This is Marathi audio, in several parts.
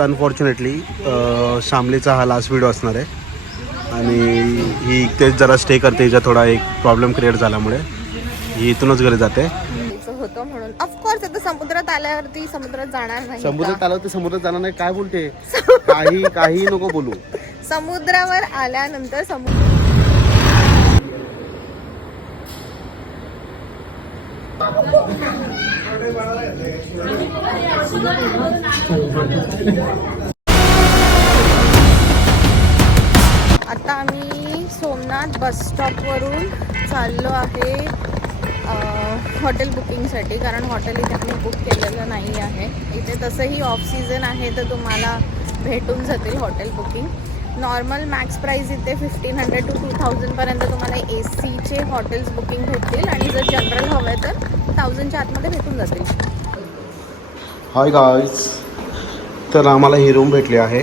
अनफॉर्च्युनेटली शामलीचा हा लास्ट व्हिडिओ असणार आहे आणि ही इथेच जरा स्टे करते. हिचा थोडा एक प्रॉब्लेम क्रिएट झाल्यामुळे ही इथूनच घरी जाते. होतं म्हणून ऑफकोर्स आता समुद्रात आल्यावरती समुद्रात जाणार नाही. समुद्रात आलं तर समुद्रात जाणार नाही काय बोलते? काही नको बोलू. समुद्रावर आल्यानंतर आता आम्ही सोमनाथ बस स्टॉपवरून चाललो आहे हॉटेल बुकिंगसाठी, कारण हॉटेल इथे आम्ही बुक केलेलं नाही आहे. इथे तसंही ऑफ सीझन आहे तर तुम्हाला भेटून जातील hotel booking. Normal max price इथे 1500 to 2000पर्यंत तुम्हाला ACचे हॉटेल्स बुकिंग भेटतील आणि जर जनरल हवं आहे तर 1000च्या आतमध्ये भेटून जातील. हाय गाईज, तर आम्हाला ही रूम भेटली आहे.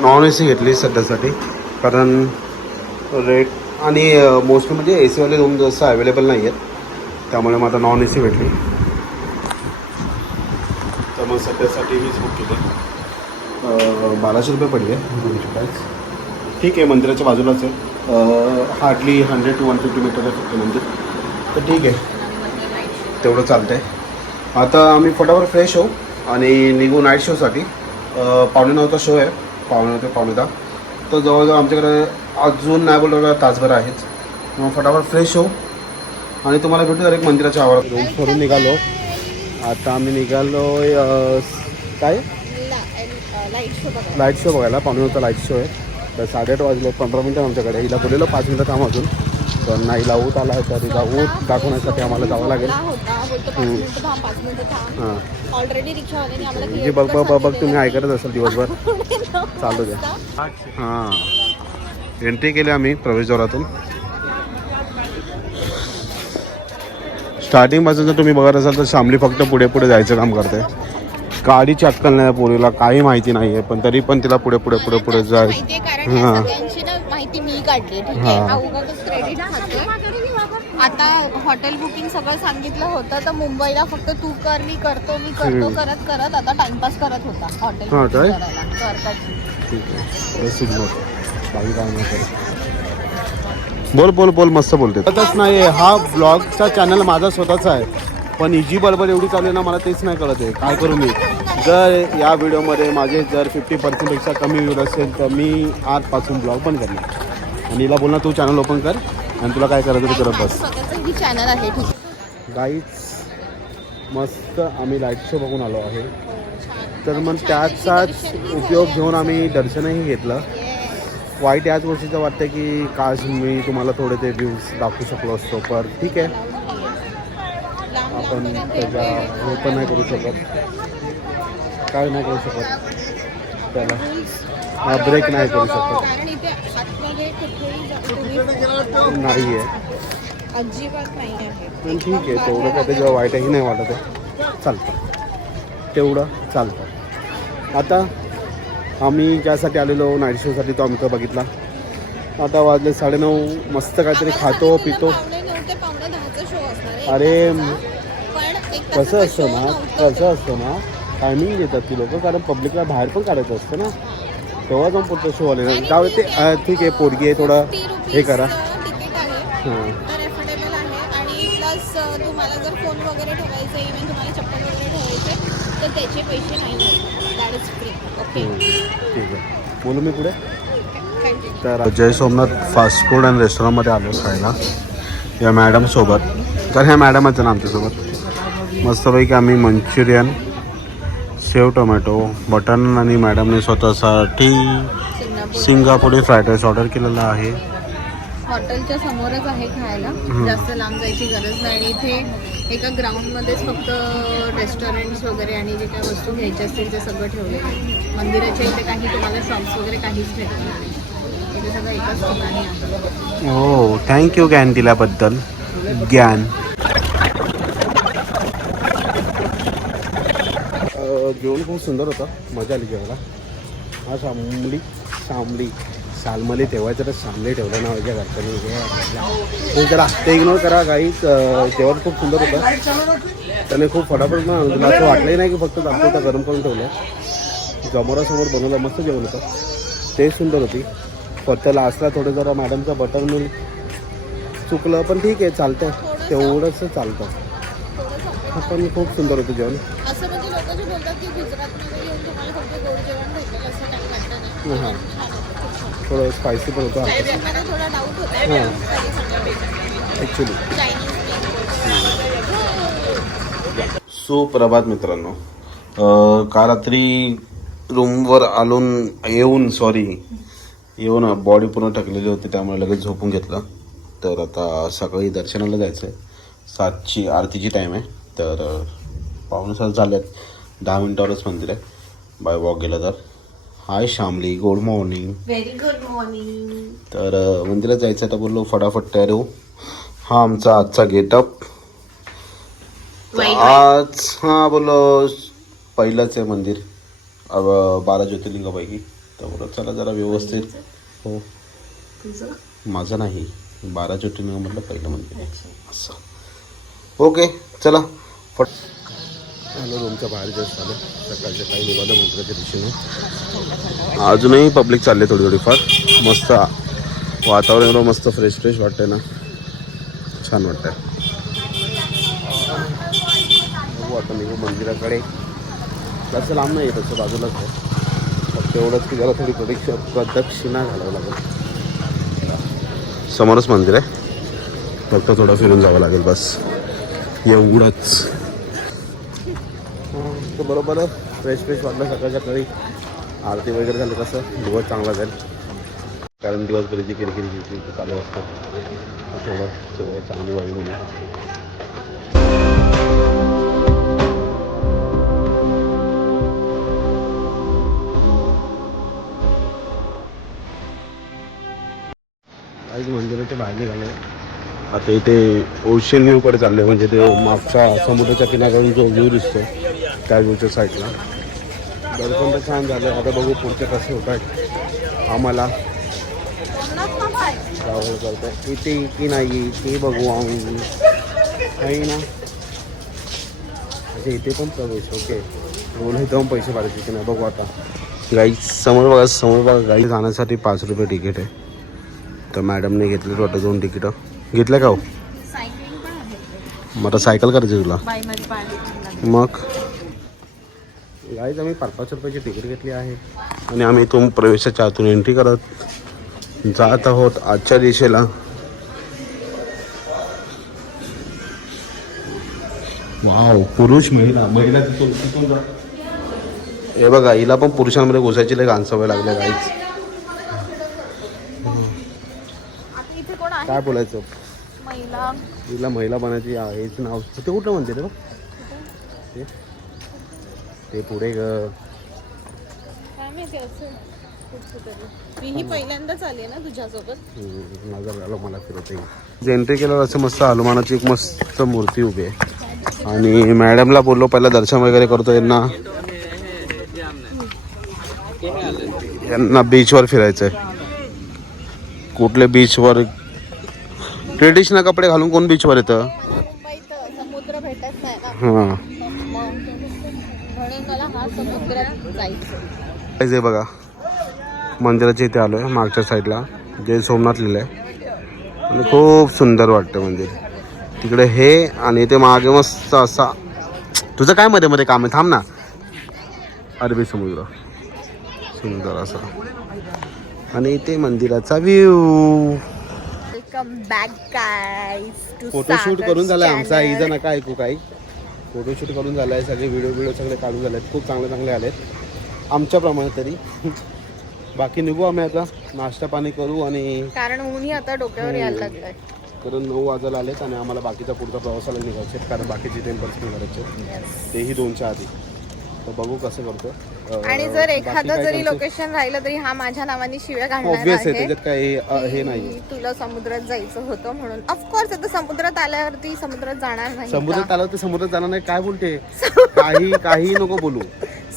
नॉन AC घेतली सध्यासाठी, कारण रेट आणि मोस्टली म्हणजे AC वाले रूम जसं अवेलेबल नाही आहेत, त्यामुळे मग आता नॉन AC भेटली. तर मग सध्यासाठी मीच बुक केली. 1200 रुपये पडली आहे रूमची प्राईस. ठीक आहे, मंदिराच्या बाजूलाच आहे. हार्डली 100 to 150 मीटर आहे फक्त मंदिर, तर ठीक आहे, तेवढं चालतं आहे. आता आम्ही फटाफट फ्रेश होऊ आणि निघू नाईट शोसाठी. 9:15चा शो आहे, 9:15 ते 9:10. तर जवळजवळ आमच्याकडे अजून नाही बोलतो तासभर आहेच. मग फटाफट फ्रेश होऊ आणि तुम्हाला भेटू डायरेक्ट मंदिराच्या आवारात. रूम करून निघालो. आता आम्ही निघालो काय लाईट शो बघायला. 9:15चा लाईट शो आहे. तर 8:30 वाजले, 15 मिनटं आमच्याकडे. हिला बोललेलं 5 मिनटं थांब अजून, पण नाही. हिला ऊत आला आहे तर हिला ऊत दाखवण्यासाठी आम्हाला जावं लागेल. हां, जी बघ तुम्ही ऐकतच असाल दिवसभर. चालू द्या. हां, एंट्री केली आम्ही प्रवेशद्वारातून. स्टार्टिंगपासून जर तुम्ही बघत असाल तर शामली फक्त पुढे पुढे जायचं काम करते. गाडीची अक्कल नाही पोरीला, काही माहिती नाही आहे, पण तरी पण तिला पुढे पुढे पुढे पुढे जाय. हां, माहिती मी काढली. ठीक आहे, क्रेडिट आता हॉटेल बुकिंग सगळं सांगितलं होतं तर मुंबईला फक्त तू कर मी करतो करत करत आता टाइमपास करत होता हॉटेल. हां काय ठीक आहे, बाकी काय नाही. बोल मस्त बोलते. तसंच नाही, हा ब्लॉगचा चॅनल माझा स्वतःचा आहे, पण हिची बडबड एवढी चालू आहे ना, मला तेच नाही कळत आहे काय करू मी. जर या व्हिडिओमध्ये माझे जर 50%पेक्षा कमी व्ह्यूज असेल तर मी आजपासून ब्लॉग बंद करणार आणि हिला बोलणार तू चॅनल ओपन कर आणि तुला काय करायचं ते करत बस. चॅनल आहे. गाईज, मस्त आम्ही लाईट शो बघून आलो आहे. तर मग त्याचाच उपयोग घेऊन आम्ही दर्शनही घेतलं. वाईट याच गोष्टीचं वाटतं की काश मी तुम्हाला थोडे ते व्ह्यूज दाखवू शकलो असतो, पण ठीक आहे, आपण त्याचा हे पण नाही करू शकत, काय नाही करू शकत, त्याला ब्रेक नाही करू शकत. नाही आहे, अजिबात नाही आहे. पण ठीक आहे, तेवढं काय त्याच्यावर वाईटही नाही वाटत आहे, चालतं, तेवढं चालतं. आता आम्ही ज्यासाठी आलेलो नाईट शोसाठी तो आमचा बघितला. आता वाजले 9:30. मस्त काहीतरी खातो पितो. अरे कसं असतं ना टायमिंग देतात ती लोक, कारण पब्लिकला बाहेर पण काढायचं असतं ना, तेव्हा जाऊन पुढचं शो आले ना. त्यावेळी ते ठीक आहे, पोरगी आहे, थोडं हे करा. हां, तुम्हाला जर फोन वगैरे ठेवायचं, इव्हन तुम्हाला चप्पल वगैरे ठेवायचे तर त्याचे पैसे नाही, दॅट इज फ्री. ओके, ठीक आहे. बोलू मी पुढे. तर जय सोमनाथ फास्ट फूड अँड रेस्टॉरंटमध्ये आलो खायला या मॅडमसोबत. तर ह्या मॅडमच ना आमच्यासोबत. मस्तपैकी आम्ही मंचुरियन, शेव टोमॅटो, बटन आणि मॅडमने स्वतःसाठी सिंगापुरी फ्राईड राईस ऑर्डर केलेला आहे. हॉटेलच्या समोरच आहे खायला, जास्त लांब जायची गरज नाही. आणि इथे एका ग्राउंडमध्येच फक्त रेस्टॉरंट्स वगैरे आणि जे काही वस्तू घ्यायचे असतील ते सगळं ठेवले. मंदिराच्या इथे काही तुम्हाला शॉप्स वगैरे काहीच भेटत नाही, इथे सगळं एकाच ठिकाणी आहे. हो, थँक्यू ज्ञान दिल्याबद्दल. ज्ञान. जेवण खूप सुंदर होतं, मजा आली जेवायला. हा शामली शालमली ठेवायचं तर शामली ठेवलं ना माझ्या घरच्यांनी ते जरा ते इग्नोर करा काही जेवण खूप सुंदर होतं त्याने खूप फटाफट ना तुला असं वाटलंही नाही की फक्त दाखवता गरम करून ठेवलं समोरासमोर बनवलं मस्त जेवण होतं ते सुंदर होती फक्त लास्टला थोडं जरा मॅडमचं बटर मिल्क चुकलं पण ठीक आहे चालतं तेवढंच चालतं पण खूप सुंदर होतं जेवण असं म्हणजे लोक जे बोलतात की गुजरातमध्ये येऊन तुम्हाला फक्त गोड जेवण भेटेल असं काही वाटतं नाही. हां थोडं स्पायसी पण होतं मला थोडा डाऊट होता ॲक्च्युली सुप्रभात मित्रांनो काल रात्री रूमवर येऊन बॉडी पूर्ण टाकलेली होती त्यामुळे लगेच झोपून घेतलं तर आता सकाळी दर्शनाला जायचं आहे 7ची आरतीची टाईम आहे तर 5:15 झालेत 10 मिनिटावरच मंदिर आहे बाय वॉक गेलं तर hi Shamli good morning very good morning. तर मंदिरात जायचं तर बोललो फटाफट तयार होऊ हा आमचा आजचा गेटअप आज हा बोललो पहिलंच आहे मंदिर 12 ज्योतिर्लिंगापैकी तर बोललो चला जरा व्यवस्थित हो माझं नाही 12 ज्योतिर्लिंगामधलं पहिलं मंदिर आहे असं ओके चला फट आलो रूमच्या बाहेर जस्ट आलो सकाळच्या काही निघालं मंदिराच्या दिशेने अजूनही पब्लिक चालले थोडीफार मस्त वातावरण एवढं मस्त फ्रेश वाटतंय ना छान वाटतंय बघू आता निघू मंदिराकडे जास्त लांब नाही आहे तसं बाजूलाच आहे फक्त एवढंच की जरा थोडी प्रदक्षिणा घालावं लागेल समोरच मंदिर आहे फक्त थोडं फिरून जावं लागेल बस एवढंच तर बरोबर फ्रेश वाटलं सकाळच्या काळी आरती वगैरे झालं कसं दिवस चांगला जाईल कारण दिवसभराची किरकिरी चालू असतं थोडं सगळं चांगली व्हावी म्हणून आज मंदिराच्या बाहेर निघाले आता इथे ओशन व्ह्यूकडे चालले म्हणजे ते मागच्या समुद्राच्या किनाऱ्यावरून जो व्ह्यू दिसतो त्या व्ह्यूच्या साईडला दर्शन तर छान झालं आता बघू पुढचे कसे होत आहेत आम्हाला ट्रॅव्हल करतं इथे की नाही ते बघू आम्ही काही ना अच्छा इथे पण प्रवेश ओके बोल इथं पण पैसे भरायचे की नाही बघू आता गाई समोर बघा गाई जाण्यासाठी 5 रुपये तिकीट आहे तर मॅडमने घेतले वाटतं 2 तिकीटं घेतलं का हो सायकलिंग पण आहे मग आता सायकल करायची तुला बाईमध्ये पाणी मग गाईज आम्ही 5 रुपयाची तिकीट घेतली आहे आणि आम्ही इथून प्रवेशाच्या आतून एंट्री करत जात आहोत आजच्या दिशेला वाव पुरुष महिला तिथून जा हे बघा हिला पण पुरुषांमध्ये घुसायची लय घाण सवय लागली गाईच आता इथे कोण आहे काय बोलायचं महिला तिला महिला बनायची हेच नाव ते कुठलं म्हणते रे बघ ते पुढे ग काय माहिती असं कुठेतरी मी ही पहिल्यांदाच आली ना तुझ्यासोबत नजर आलं मला फिरवते एंट्री केल्यावर असं मस्त हनुमानाची एक मस्त मूर्ती उभी आहे आणि मॅडमला बोललो पहिला दर्शन वगैरे करतो यांना बीचवर फिरायचं आहे कुठल्या बीचवर ट्रेडिशनल कपडे घालून कोण बीचवर येतं मुंबईत समुद्र भेटत नाही ना हां म्हणून मला हा समुद्रात जायचं हे बघा मंदिराच्या इथे आलो आहे मागच्या साईडला जय सोमनाथ लिहिलं आहे आणि खूप सुंदर वाटतं मंदिर तिकडे हे आणि इथे मागे मस्त असा तुझं काय मध्ये मध्ये काम आहे थांब ना अरबी समुद्र सुंदर असा आणि इथे मंदिराचा view welcome back guys to photoshoot करून झालाय आमचा इजा नका ऐकू काही फोटोशूट करून झालाय सगळे व्हिडिओ सगळे काढून झाले आहेत खूप चांगले आलेत आमच्याप्रमाणे तरी बाकी निघू आम्ही आता नाश्ता पाणी करू आणि कारण ऊनही आता डोक्यावर यायला लागलंय कारण 9 वाजायला आलेत आणि आम्हाला बाकीचा पुढचा प्रवासाला निघायचे कारण बाकीचे टेम्पल्स करायचे तेही 2च्या आधी तर बघू कसं करतो आणि जर एखादं जरी लोकेशन राहिलं तरी हा माझ्या नावाने शिव्या घालणार ऑब्विस आहे आहे त्याच्यात काही हे नाही की तुला समुद्रात जायचं होतं म्हणून ऑफकोर्स आता समुद्रात आल्यावरती समुद्रात जाणार नाही समुद्रात आलं ते समुद्रात जाणार नाही काय बोलते काही नको बोलू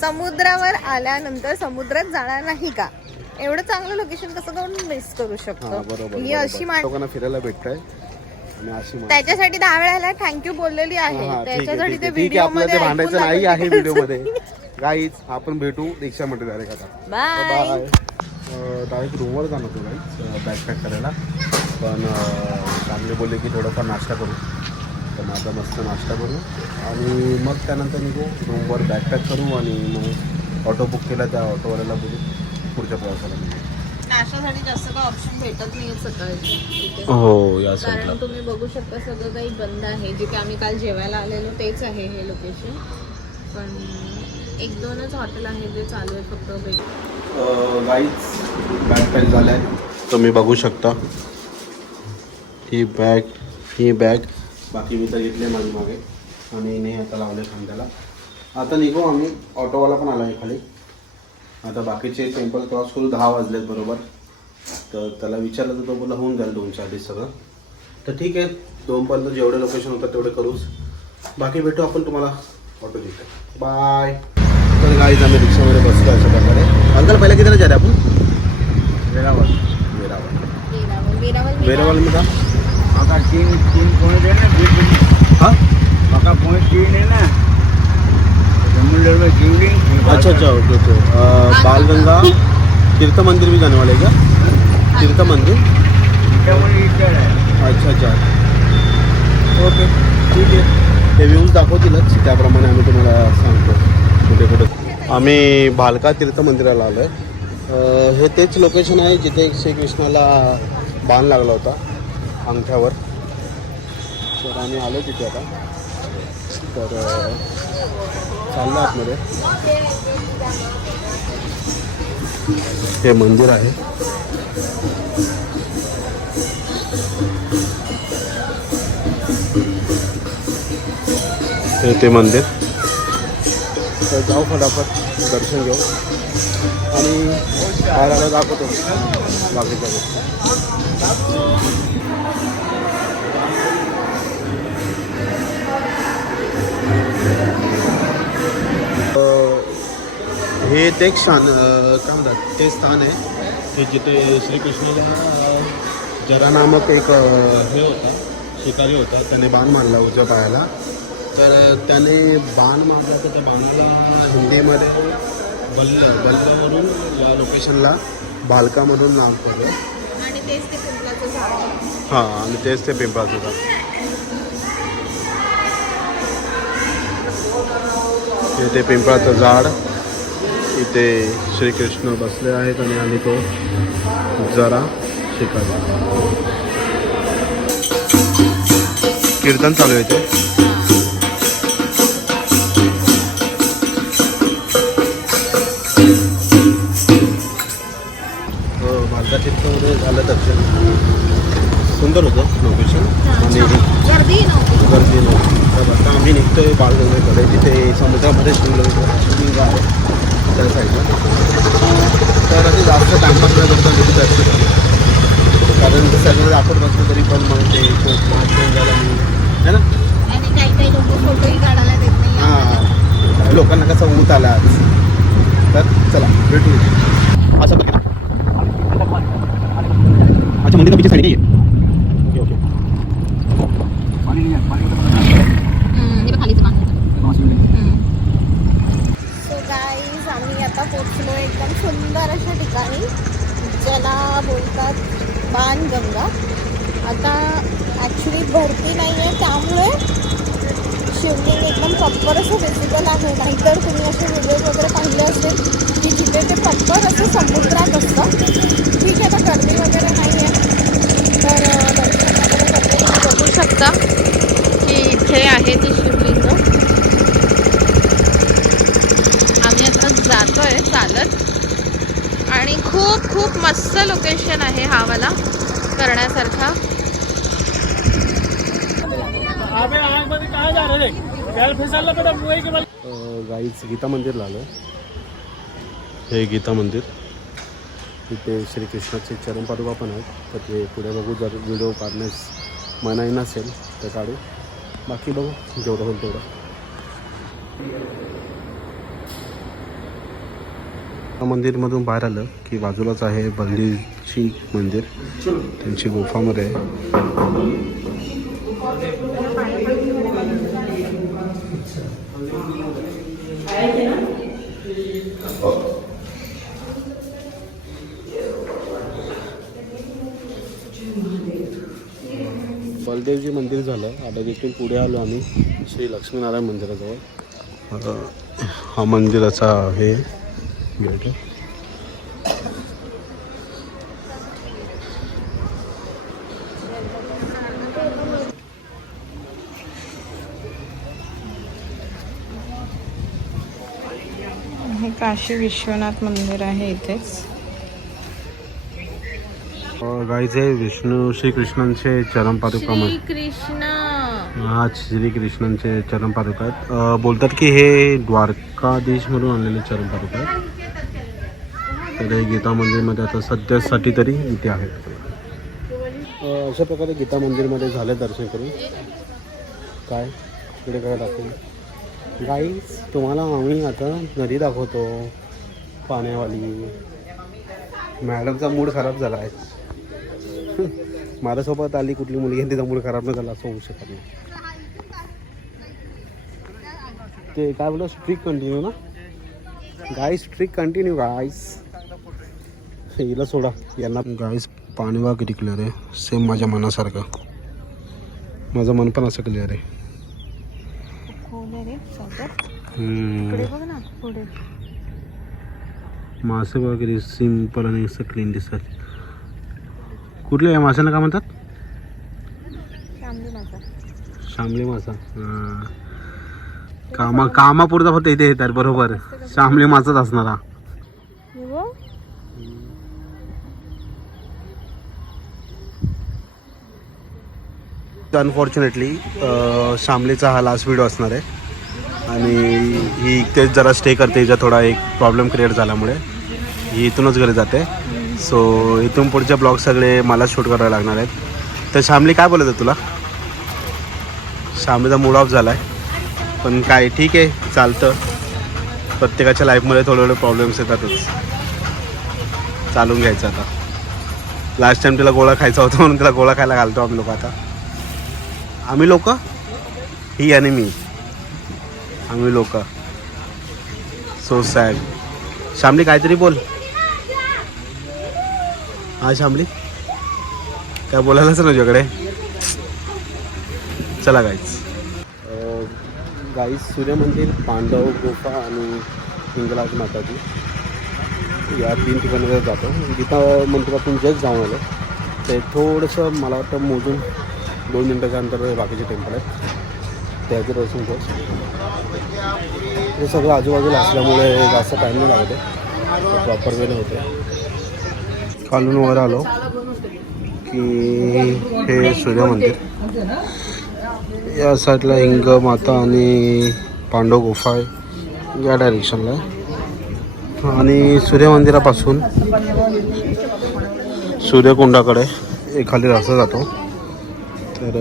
समुद्रावर आल्यानंतर समुद्रात जाणार नाही का एवढं चांगलं लोकेशन कसं कोण मिस करू हा शकतो बरोबर ही अशी लोकांना फिरायला भेटतंय आणि अशी माणसं. त्याच्यासाठी 10 वेळाला थँक्यू बोललेली हा, आहे ठीक आहे, त्याच्यासाठी ठीक ते आहे. ठीक आहे, व्हिडिओ आपल्याला मध्ये ते भांडायचं नाही आहे ऐकून व्हिडिओ मध्ये. गाईज आपण भेटू रिक्षामध्ये डायरेक्ट आता. बाय डायरेक्ट रूमवर जाणार होतो गाईज बॅग पॅक करायला, पण चांगले बोलले की थोडंफार नाश्ता करू, तर माझा मस्त नाश्ता करू आणि मग त्यानंतर निघू रूमवर बॅग पॅक करू आणि मग ऑटो बुक केला त्या ऑटोवाल्याला बोलू पुढच्या प्रवासाला निघू. नाश्त्यासाठी जास्त काय ऑप्शन भेटत नाही सकाळचे इथे. हो या कारण तुम्ही बघू शकता सगळं काही बंद आहे. जिथे आम्ही काल जेवायला आलेलो तेच आहे हे लोकेशन, पण 1-2च हॉटेल आहे जे चालू आहे फक्त. गाईज बॅग पॅक झाल्या आहे, तुम्ही बघू शकता. ही बॅग बाकी मी तर घेतले माझी मागे आणि नाही आता लावले खांद्याला. आता निघू आम्ही, ऑटोवाला पण आला आहे खाली. आता बाकीचे टेम्पल क्रॉस करू, 10 वाजलेत बरोबर. तर त्याला विचारलं तर तो बोला होऊन जाईल 2च्या आधी सगळं. तर ठीक आहे, 2पर्यंत जेवढे लोकेशन होतात तेवढे करूच, बाकी भेटू आपण तुम्हाला ऑटो जिथे. बाय. तर गाईज आम्ही रिक्षामध्ये बसतो अशा प्रकारे. अंकल पहिला किती जा रहे आपण? वेरावल. वेरावल में का तीन पॉइंट है ना, हाँ मका पॉइंट 3 है ना, समुद्र में शिवलिंग. अच्छा ओके ओके. बालगंगा तीर्थ मंदिर भी जाने वाले हैं क्या? तीर्थ मंदिर. अच्छा ओके ठीक आहे. ते व्ह्यूज दाखवतीलच, त्याप्रमाणे आम्ही तुम्हाला सांगतो कुठे कुठे. आम्ही भालका तीर्थ मंदिराला आलो आहे. हे तेच लोकेशन आहे जिथे श्रीकृष्णाला बाण लागला होता अंगठ्यावर. तर आम्ही आलो तिथे आता. तर चाललो आतमध्ये. हे मंदिर आहे. ते मंदिर. तर जाऊ फटाफट दर्शन घेऊ आणि बाहेर दाखवतो बाकीच्या गोष्टी. हे ते काय म्हणतात ते स्थान आहे की जिथे श्रीकृष्णाला जरा नामक एक हे होता, शिकारी होता, त्याने बाण मारला उजव्या पायाला. तर त्याने बाण मारला तर त्या बाणाला हिंदीमध्ये बल्लवरून या लोकेशनला भालकामधून नाव पडलं. आणि तेच ते पिंपळाचं झाड आहे. हां आणि तेच ते पिंपळाचं झाड. ते पिंपळाचं झाड, इथे श्रीकृष्ण बसले आहेत आणि तो जरा शिकारी. कीर्तन चालू आहे ते. भालका तीर्थमध्ये झालं दर्शन. सुंदर होतं लोकेशन आणि गर्दी गर्दी नव्हती. तर आता आम्ही निघतोय बाळगंगेकडे, जिथे समुद्रामध्ये शिवलिंग आहे त्या साईडला. तर असे जास्त टाइमपास न करता तिथे दर्शन झालं, कारण सगळं दाखवत बसलं तरी पण मग ते चेंज झालं आहे ना. आणि काही लोक फोटोही काढायला देत नाही. हां लोकांना कसा ऊत आला आज. तर चला भेटू असं बघा. अच्छा मंदिर का पीछे साइड है ये. Okay okay. सो गाईज आम्ही आता पोचलो एकदम सुंदर अशा ठिकाणी ज्याला बोलतात बाणगंगा. आता ॲक्च्युली भरती नाही आहे त्यामुळे शिवलिंग एकदम प्रॉपर असं विजिबल आहे. नाहीतर तुम्ही असे व्हिडिओज वगैरे पाहिले असेल की जिथे ते प्रॉपर असं समुद्रात असतं. ठीक आहे, आता गर्दी वगैरे नाही आहे तर दर्शन वगैरे करते. बघू शकता की इथे आहे ती शिवलिंग. आम्ही आता जातोय चालत आणि खूप खूप मस्त लोकेशन आहे हा वाला करण्यासारखा. गाईच गीता मंदिरला आलो. हे गीता मंदिर, तिथे श्रीकृष्णाचे चरणपादुका पण आहेत. तर ते पुढे बघू, जर व्हिडिओ काढण्यास मनाई नसेल तर काढू, बाकी बघू जेवढं होईल तेवढं. मंदिरमधून बाहेर आलं की बाजूलाच आहे बलदेवची मंदिर, त्यांची गुफामध्ये आहे. बलदेवजी मंदिर झालं. आता तिथून पुढे आलो आम्ही श्री लक्ष्मीनारायण मंदिराजवळ. हा मंदिराचा हे गेट आहे. हे काशी विश्वनाथ मंदिर आहे इथेच. गाईज आहे विष्णू श्रीकृष्णांचे चरणपादुका. कृष्ण हा श्रीकृष्णांचे चरणपादुका आहेत. बोलतात की हे द्वारकाधीश म्हणून आणलेले चरणपादुका आहेत. तर हे गीता मंदिरमध्ये आता सध्यासाठी तरी इथे आहेत. अशा प्रकारे गीता मंदिरमध्ये झाले दर्शन करून. काय इकडे काय दाखवू गाईज तुम्हाला आम्ही आता नदी दाखवतो पाण्यावाली. मॅडमचा मूड खराब झाला आहे. माझ्यासोबत आली कुठली मुलगी तिचा मूड खराब नाही झाला असं होऊ शकत नाही. ते काय बोलतो स्ट्रिक कंटिन्यू ना गाईस, स्ट्रिक कंटिन्यू गाईस. हिला सोडा यांना. गाईस पाणी बघा किती क्लिअर आहे, सेम माझ्या मनासारखं. माझं मन पण असं क्लिअर आहे. मासे बघा किती सिम्पल आणि असं क्लीन दिसतात. कुठल्या या माशाला काय म्हणतात? शामली मासा. कामापुरता फक्त इथे येतात बरोबर. शामली मासाच असणारा. अनफॉर्च्युनेटली शामलीचा हा लास्ट व्हिडिओ असणार आहे. आणि ही इथेच जरा स्टे करते. हिचा थोडा एक प्रॉब्लेम क्रिएट झाल्यामुळे ही इथूनच घरी जाते. सो इथून पुढचे ब्लॉग सगळे मला शूट करायला लागणार आहेत. तर शामली काय बोलत आहे तुला? शामलीचा मूड ऑफ झाला आहे पण काय ठीक आहे चालतं. प्रत्येकाच्या लाईफमध्ये थोडे थोडे प्रॉब्लेम्स येतातच. चालून घ्यायचं आता. लास्ट टाइम तिला गोळा खायचा होता म्हणून तिला गोळा खायला घालतो आम्ही लोक. आता आम्ही लोक ही आणि मी आम्ही लोक. So sad. शामली काहीतरी बोल. हा शामली काय बोलायलाच ना तुझ्याकडे. चला गाईस सूर्यमंदिर, पांडव गुफा आणि हिंगलाज माताजी या 3 ठिकाणी जातो. गीता मंदिरातून जस्ट जाऊन आलो. ते थोडंसं मला वाटतं मोजून 2 मिनटाच्या अंतर बाकीचे टेम्पल आहेत त्याचे दर्शन कर. हे सगळं आजूबाजूला असल्यामुळे जास्त टाईम नाही लागत आहे. प्रॉपर वेळ होते. खालून वर आलो की हे सूर्यमंदिर. या साईडला हिंग माता आणि पांडव गुफा आहे या डायरेक्शनला. आणि सूर्यमंदिरापासून सूर्यकुंडाकडे एखादी रस्ता जातो. तर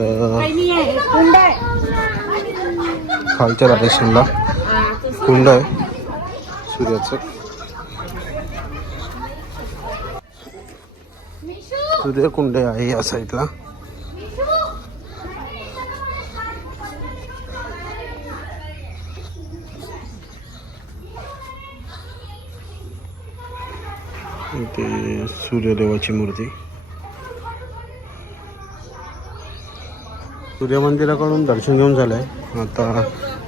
खालच्या डायरेक्शनला कुंड आहे सूर्याचं. सूर्यकुंड आहे या साईडला. ते सूर्यदेवाची मूर्ती. सूर्यमंदिराकडून दर्शन घेऊन झालं आहे. आता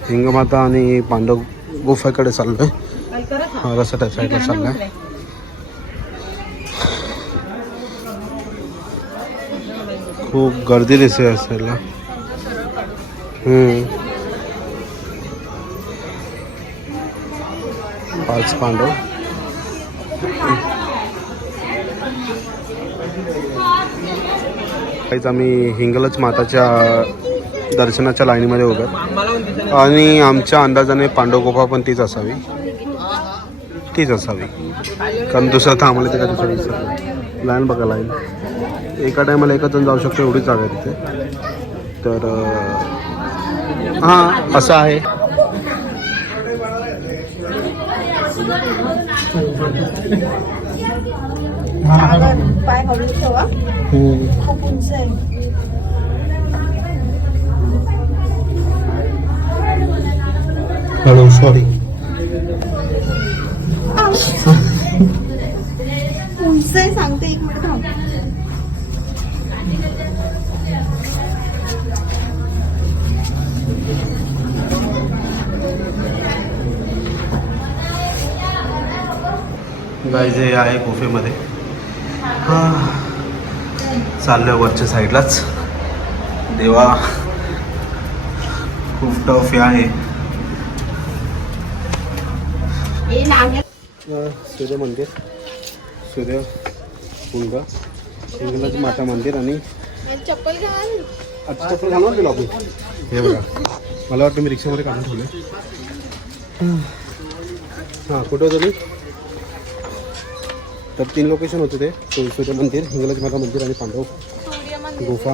हिंगमाता आणि पांडव गुफेकडे चाललो आहे. हा रस्ता त्या साईडला चालला आहे. खूप गर्दी दिसते असायला. 5 पांडव. आम्ही हिंगलाज माताच्या दर्शनाच्या लाईनीमध्ये उभे आणि आमच्या अंदाजाने पांडव गुफा पण तीच असावी कारण दुसरं तर आम्हाला तिथे दुसरं दिसत. लाईन बघा लाईन. एका टायमाला एकच जण जाऊ शकतो एवढी जागा आहे तिथे. तर हां असं आहे. पाय हळू ठेवा, खूप उंच आहे. Hello sorry. उंच आहे सांगते, एक मिनिट थांब. गाईज हे आहे गुफेमध्ये. चाललोय वरच्या साईडलाच. देवा खूप टफ आहे. सूर्य मंदिर, सूर्य कुंड, हिंगलाज माता मंदिर आणि चप्पल घाल. आता चप्पल घालून गेलो आपण. हे बघा, मला वाटतं मी रिक्षामध्ये काढून ठेवले. हां कुठं होतं मी? तर 3 लोकेशन होते ते, सूर्य मंदिर, हिंगलाज माता मंदिर आणि पांडव सूर्य मंदिर, गुफा.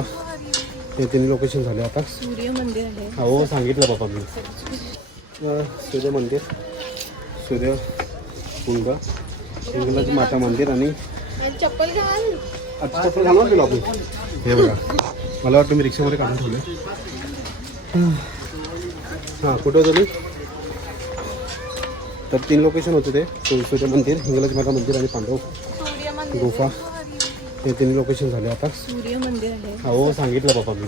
हे 3 लोकेशन झाले आता. सूर्य मंदिर आहे. हो सांगितलं बाबा मी. सूर्य मंदिर, सूर्य कुंड, हिंगलाज माता मंदिर आणि चप्पल घाल. आता चप्पल घालून गेलो आपण. हे बघा, मला वाटतं मी रिक्षामध्ये काढून ठेवले. हां कुठं होतं मी? तर 3 लोकेशन होते ते, सूर्य मंदिर, हिंगलाज माता मंदिर आणि पांडव सूर्य मंदिर, गुफा. हे 3 लोकेशन झाले आता. सूर्य मंदिर आहे. हो सांगितलं बाबा मी.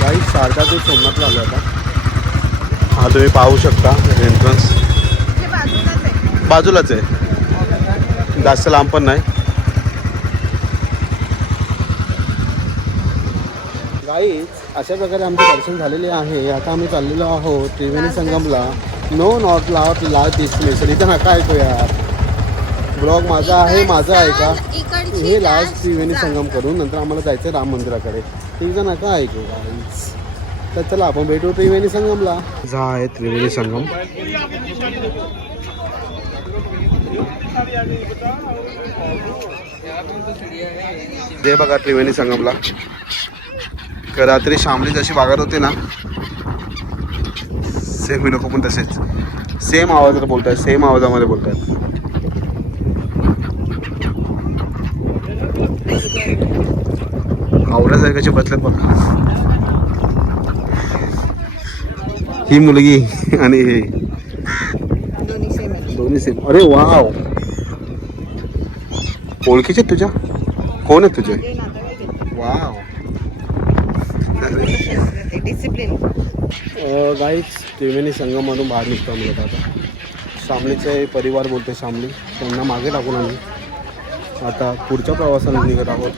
काही शारदा ते सोमनाथला आलो आता. हा तुम्ही पाहू शकता एंट्रन्स हे बाजूलाच आहे. बाजूलाच आहे, जास्त लांब पण नाही. गाईज अशा प्रकारे आमचे दर्शन झालेले आहे. आता आम्ही चाललेलो आहोत त्रिवेणी संगमला. No not last destination. इथं नका ऐकू यार, ब्लॉग माझा आहे, माझा ऐका. इकडची हे लास्ट last त्रिवेणी जा. संगम करून नंतर आम्हाला जायचं राम मंदिराकडे. तिथं नका ऐकू गाईज. तर चला आपण भेटू त्रिवेणी संगमला. जा आहे त्रिवेणी संगम. ते बघा त्रिवेणी संगमला. रात्री शामली जशी वागत होते ना, सेम लोक पण तसेच सेम आवाजात बोलतात, सेम आवाजामध्ये बोलतात. आवऱ्यासारख्याचे बसल्यात बघा. ही मुलगी आणि हे दोन्ही सेम. अरे वाव, ओळखीचे तुझ्या? कोण आहे तुझे? वाव. डिसिप्लिन. गाईच त्रिवेणी संगममधून बाहेर निघतो आम्ही आता. शामलीचे परिवार बोलते शामली, त्यांना मागे टाकून आम्ही आता पुढच्या प्रवासाला निघत आहोत.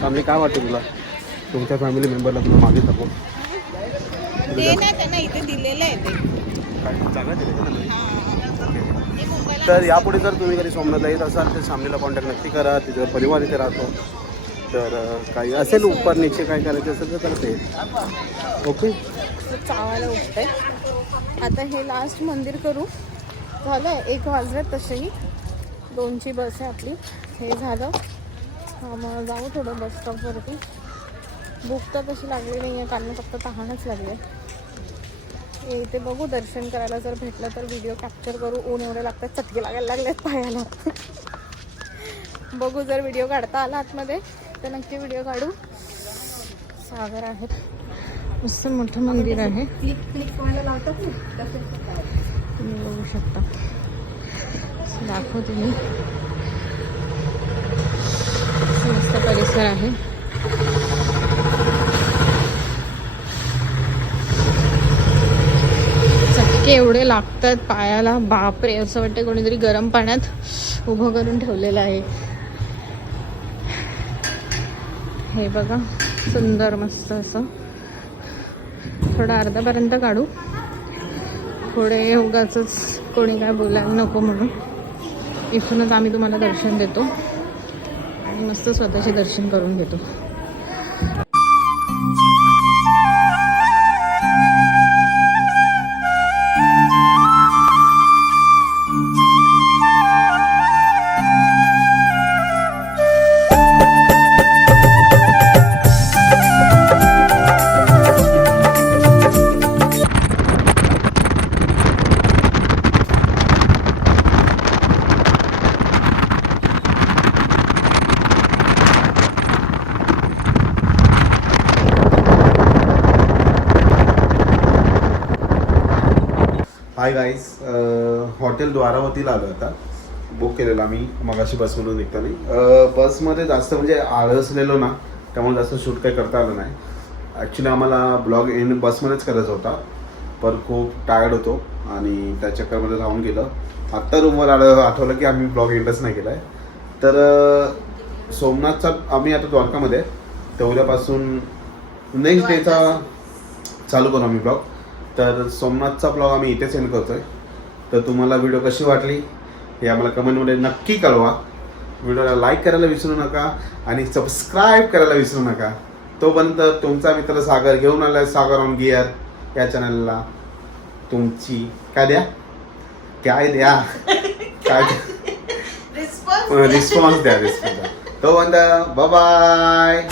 शामली काय वाटतं तुला, तुमच्या फॅमिली मेंबरला तुला मागे टाकून? ते ना त्यांना इथे दिलेलं आहे ते. जागा दिली का त्यांना? ते मुंबईला तर यापुढे जर तुम्ही कधी सोमनाथला येत असाल तर शामलीला कॉन्टॅक्ट नक्की करा. तिचा परिवार इथे राहतो. तर काही असेल उपर नीचे काय करायचं असेल तर करते. ओके. चावायला उठतंय. आता हे लास्ट मंदिर करू. झालं 1 वाजले, तसेही 2ची बस आहे आपली. हे झालं. मग जाऊ थोडं बस स्टॉपवरती. भूक तर तशी लागली नाही आहे, कारण फक्त तहानच लागली आहे. इथे बघू, दर्शन करायला जर भेटलं तर व्हिडिओ कॅप्चर करू. ऊन एवढे लागतात, चटके लागायला लागलेत पायाला. बघू, जर व्हिडिओ काढता आला आतमध्ये तर नक्की व्हिडिओ काढू. सागर आहे, मस्त मोठं मंदिर आहे. तुम्ही बघू शकता, दाखवते मी. मस्त परिसर आहे. चटके एवढे लागतात पायाला, बापरे. असं वाटतं कोणीतरी गरम पाण्यात उभं करून ठेवलेलं आहे. हे बघा, सुंदर मस्त असं. थोडं अर्ध्यापर्यंत काढू, थोडे उगाचच कोणी काय बोलायला नको म्हणून. इथूनच आम्ही तुम्हाला दर्शन देतो आणि मस्त स्वतःचे दर्शन करून घेतो. हाय गाईज, हॉटेल द्वारावतीला आलो आता. बुक केलेलं आम्ही मगाशी बसमधून निघताना. बसमध्ये जास्त म्हणजे आळसलेलो ना, त्यामुळे जास्त शूट काही करता आलं नाही. ॲक्च्युली आम्हाला ब्लॉग एंड बसमध्येच करायचा होता, पण खूप टायर्ड होतो आणि त्या चक्करमध्ये राहून गेलं. आत्ता रूमवर आठवलं की आम्ही ब्लॉग एंडच नाही केला आहे. तर सोमनाथचा आम्ही आता द्वारकामध्ये, तर उद्यापासून नेक्स्ट डेचा चालू करू आम्ही ब्लॉग. तर सोमनाथचा ब्लॉग आम्ही इथेच एंड करतो आहे. तर तुम्हाला व्हिडिओ कशी वाटली हे आम्हाला कमेंटमध्ये नक्की कळवा. व्हिडिओला लाईक करायला विसरू नका आणि सबस्क्राईब करायला विसरू नका. तोपर्यंत तुमचा मित्र सागर घेऊन आला आहे सागर ऑन गिअर या चॅनलला. तुमची काय द्या काय रिस्पॉन्स द्या. तोपर्यंत बाय.